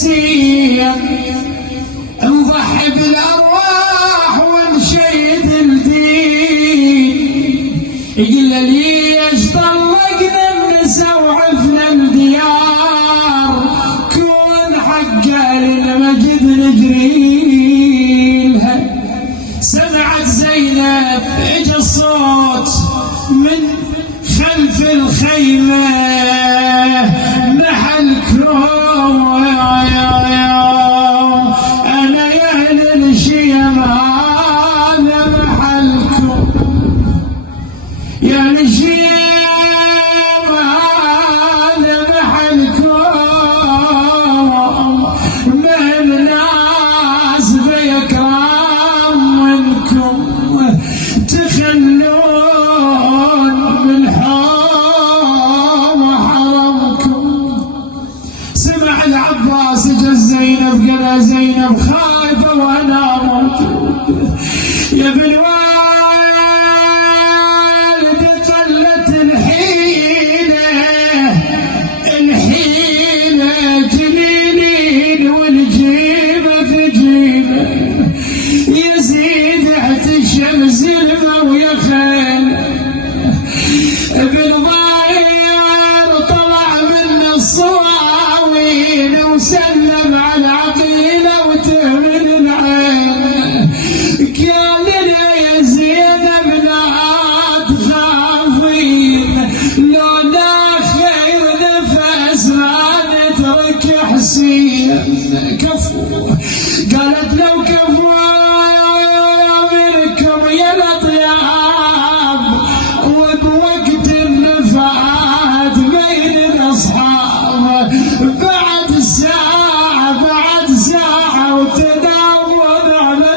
حسين نضحي بالأرواح ونشيد الدين. قل ليش طلقنا النسا وعفنا الديار كون حقا للمجد نجريلها. سمعت زينب اجى الصوت من خلف الخيمة محلكم أنا يا أهل الشيم هذا محلكم يا الشيم هذا محلكم من ناس بيكرام منكم تخلون بالحوم حرمكم. سمع العباس اجا زينب قال زينب خايفه وانا موجود يا ابن والد قلت الحيله جنينين والجيبه في جيبه يزيد احتشم زلمه ويا خيل. ابن ضاير طلع من الصواوين وسلم على عقيله وتهمل العين. قال لنا يا زينب لا تخافين لولا خير نفس ما نترك حسين. كفو قالت لو كفو منكم يا الاطياب وبوقت النفات بين الاصحاب بعد ساعه وتداول على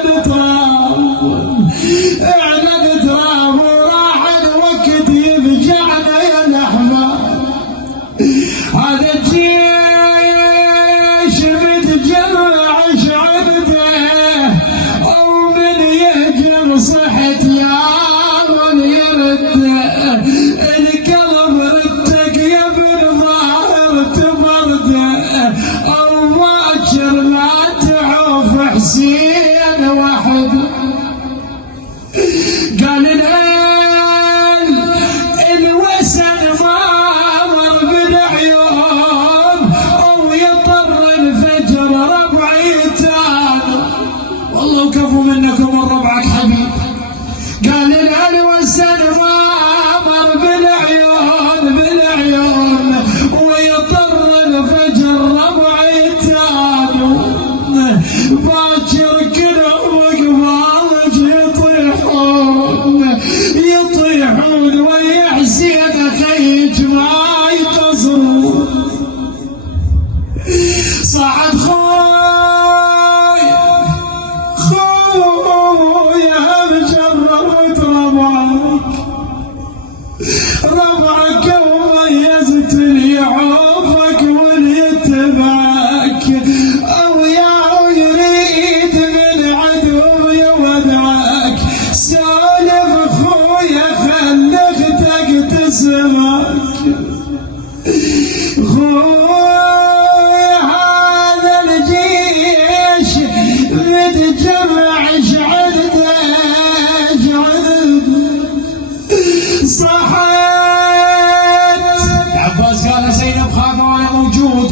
التراب وراح الوقت يفجعنا يا الاحباب. هذا الجيش متجمع شعبته ومن يهجر صحت يا من يرده. القلب ردك يا ابن ظاهر تبرده وباكر لا تعوف حسين وحد. قال الوسن ما مر بالعيون ويطر الفجر ربعيتان. والله وكفوا منكم الربعك حبيب. قال الوسن ما مر بالعيون ويطر الفجر ربعيتان. باكر كده وقبالك يطيحون ويا حسين خيج ما ينتصرون. صعد خويا مجرد ربعك وميزت اللي يعوفك واللي يتبعك او يريد من عدو يودعك. سولف خويا خل اختك تسمعك. خويا هذا الجيش متجمع شعدته صحت. عباس قال زينب خافه وانا موجود.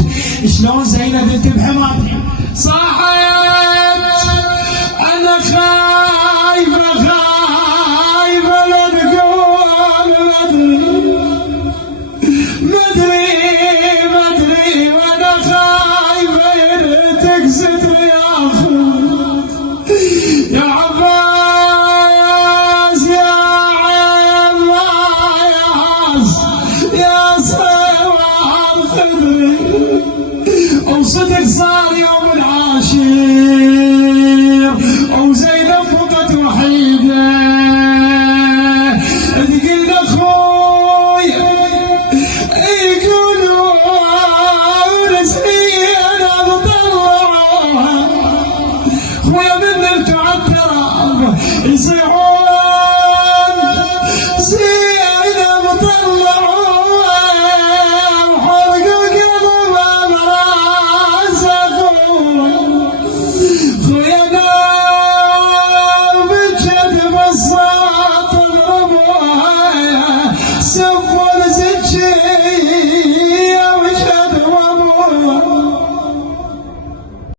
شلون زينب انت بحماتي؟ صحت انا خايفه لا نقول مدري وانا خايفه تقصد يا اخو يا عباس يا صواب خضري. وصدق صار يوم العاشر وزينب فقط وحيده. تقول اخويا يقولون سنين بطلعها خويا من تعترف يصيحون